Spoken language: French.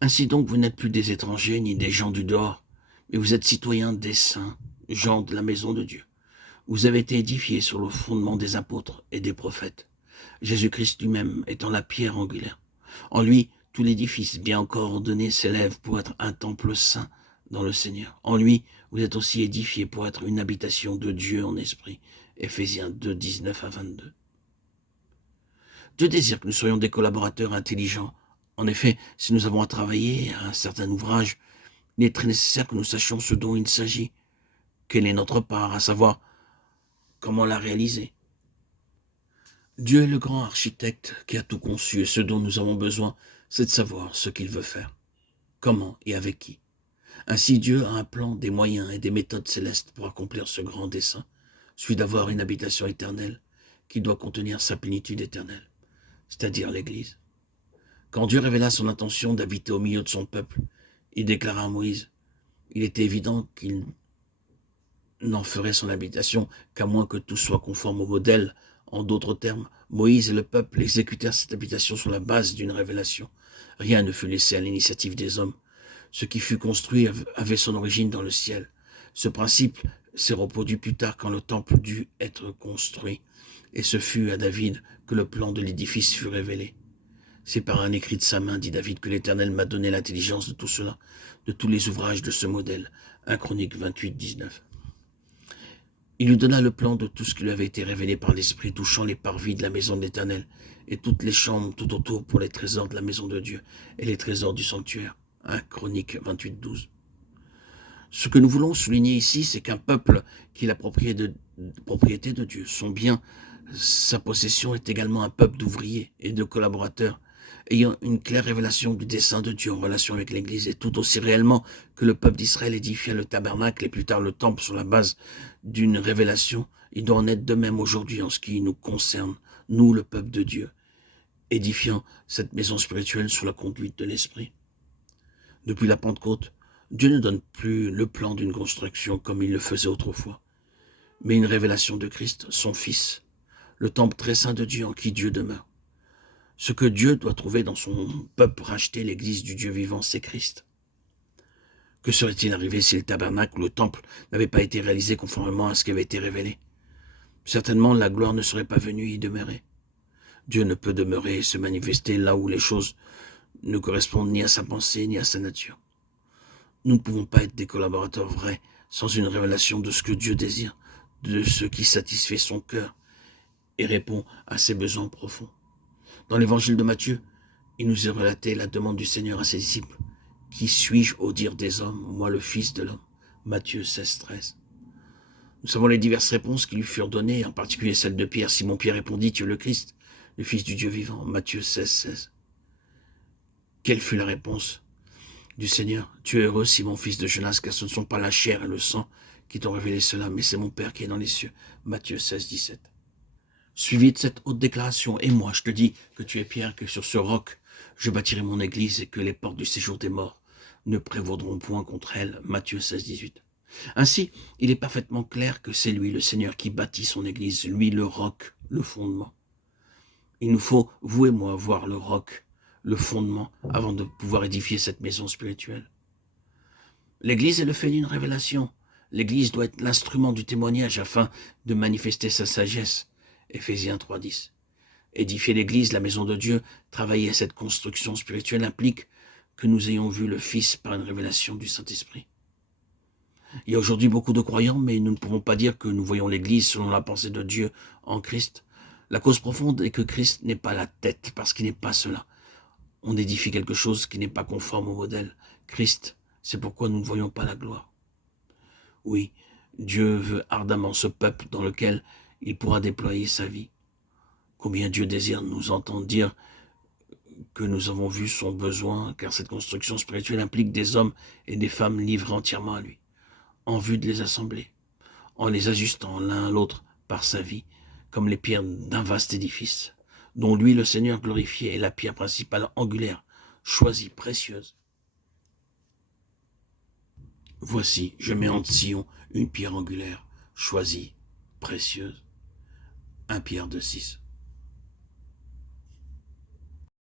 Ainsi donc, vous n'êtes plus des étrangers ni des gens du dehors, mais vous êtes citoyens des saints, gens de la maison de Dieu. Vous avez été édifiés sur le fondement des apôtres et des prophètes, Jésus-Christ lui-même étant la pierre angulaire. En lui, tout l'édifice bien coordonné s'élève pour être un temple saint dans le Seigneur. En lui, vous êtes aussi édifiés pour être une habitation de Dieu en esprit. Éphésiens 2, 19 à 22. Dieu désire que nous soyons des collaborateurs intelligents. En effet, si nous avons à travailler à un certain ouvrage, il est très nécessaire que nous sachions ce dont il s'agit, quelle est notre part, à savoir comment la réaliser. Dieu est le grand architecte qui a tout conçu et ce dont nous avons besoin, c'est de savoir ce qu'il veut faire, comment et avec qui. Ainsi Dieu a un plan, des moyens et des méthodes célestes pour accomplir ce grand dessein, celui d'avoir une habitation éternelle qui doit contenir sa plénitude éternelle, c'est-à-dire l'Église. Quand Dieu révéla son intention d'habiter au milieu de son peuple, il déclara à Moïse, il était évident qu'il n'en ferait son habitation qu'à moins que tout soit conforme au modèle. En d'autres termes, Moïse et le peuple exécutèrent cette habitation sur la base d'une révélation. Rien ne fut laissé à l'initiative des hommes. Ce qui fut construit avait son origine dans le ciel. Ce principe s'est reproduit plus tard quand le temple dut être construit. Et ce fut à David que le plan de l'édifice fut révélé. C'est par un écrit de sa main, dit David, que l'Éternel m'a donné l'intelligence de tout cela, de tous les ouvrages de ce modèle. 1 Chronique 28, 19. Il lui donna le plan de tout ce qui lui avait été révélé par l'Esprit, touchant les parvis de la maison de l'Éternel, et toutes les chambres tout autour pour les trésors de la maison de Dieu, et les trésors du sanctuaire. 1 Chronique 28, 12. Ce que nous voulons souligner ici, c'est qu'un peuple qui est la propriété de Dieu, son bien, sa possession est également un peuple d'ouvriers et de collaborateurs, ayant une claire révélation du dessein de Dieu en relation avec l'Église, et tout aussi réellement que le peuple d'Israël édifia le tabernacle et plus tard le temple sur la base d'une révélation, il doit en être de même aujourd'hui en ce qui nous concerne, nous le peuple de Dieu, édifiant cette maison spirituelle sous la conduite de l'Esprit. Depuis la Pentecôte, Dieu ne donne plus le plan d'une construction comme il le faisait autrefois, mais une révélation de Christ, son Fils, le temple très saint de Dieu en qui Dieu demeure. Ce que Dieu doit trouver dans son peuple racheté, l'Église du Dieu vivant, c'est Christ. Que serait-il arrivé si le tabernacle ou le temple n'avait pas été réalisé conformément à ce qui avait été révélé? Certainement, la gloire ne serait pas venue y demeurer. Dieu ne peut demeurer et se manifester là où les choses ne correspondent ni à sa pensée ni à sa nature. Nous ne pouvons pas être des collaborateurs vrais sans une révélation de ce que Dieu désire, de ce qui satisfait son cœur et répond à ses besoins profonds. Dans l'évangile de Matthieu, il nous est relaté la demande du Seigneur à ses disciples. « Qui suis-je au dire des hommes, moi le Fils de l'homme » Matthieu 16, 13. Nous savons les diverses réponses qui lui furent données, en particulier celle de Pierre. Simon Pierre répondit, « Tu es le Christ, le Fils du Dieu vivant » Matthieu 16, 16. Quelle fut la réponse du Seigneur? « Tu es heureux, Simon, fils de Jonas, car ce ne sont pas la chair et le sang qui t'ont révélé cela, mais c'est mon Père qui est dans les cieux. » Matthieu 16, 17. Suivi de cette haute déclaration, « Et moi, je te dis que tu es Pierre, que sur ce roc, je bâtirai mon église et que les portes du séjour des morts ne prévaudront point contre elle. » Matthieu 16, 18. Ainsi, il est parfaitement clair que c'est lui, le Seigneur, qui bâtit son église, lui le roc, le fondement. Il nous faut, vous et moi, voir le roc, le fondement, avant de pouvoir édifier cette maison spirituelle. L'église est le fait d'une révélation. L'église doit être l'instrument du témoignage afin de manifester sa sagesse. Éphésiens 3, 10. Édifier l'église, la maison de Dieu, travailler à cette construction spirituelle implique que nous ayons vu le Fils par une révélation du Saint-Esprit. Il y a aujourd'hui beaucoup de croyants, mais nous ne pouvons pas dire que nous voyons l'église selon la pensée de Dieu en Christ. La cause profonde est que Christ n'est pas la tête, parce qu'il n'est pas cela. On édifie quelque chose qui n'est pas conforme au modèle. Christ, c'est pourquoi nous ne voyons pas la gloire. Oui, Dieu veut ardemment ce peuple dans lequel il pourra déployer sa vie. Combien Dieu désire nous entendre dire que nous avons vu son besoin, car cette construction spirituelle implique des hommes et des femmes livrés entièrement à lui, en vue de les assembler, en les ajustant l'un à l'autre par sa vie, comme les pierres d'un vaste édifice, dont lui, le Seigneur glorifié, est la pierre principale angulaire, choisie, précieuse. Voici, je mets en Sion une pierre angulaire, choisie, précieuse. 1 Pierre 2, 6.